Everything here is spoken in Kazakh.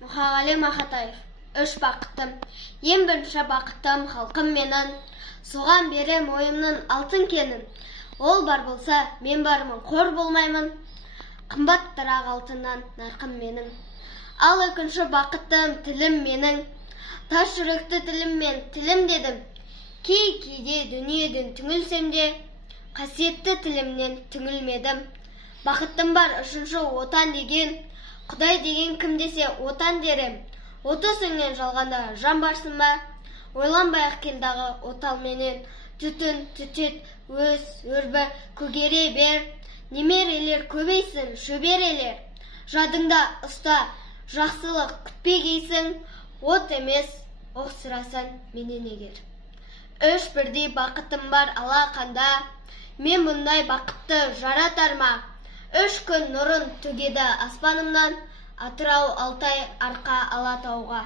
Мұқағали Мақатаев. Үш бақыттым. Ең бірінші бақыттым халқым менің. Соған берем ойымның алтын кенін. Ол бар болса, мен бармын, қор болмаймын. Қымбаттырақ алтыннан нарқым менің. Ал екінші бақыттым тілім менің. Тас жүректі тіліммен тілім дедім. Кейде дүниеден түңілсем де, қасиетті тілімнен түңілмедім. Бақыттым бар үшінші отан деген, Құдай деген кім десе отан дерем. Оты сөнген жалғанда жан барсын ба? Ойланбай-ақ келдағы оталменен, түтін, түтет, өрбі, көгере бер. Немерелер көбейсін, шөберелер. Жадыңда ұста, жақсылық күтпегейсің. От емес, оқ сұрасан менен егер. Үш бірдей бақытым бар алақанда, мен бұндай бақытты жаратар ма? Үш күн нұрын төгеді аспанымнан, Атырау, Алтай, Арқа, Алатауға.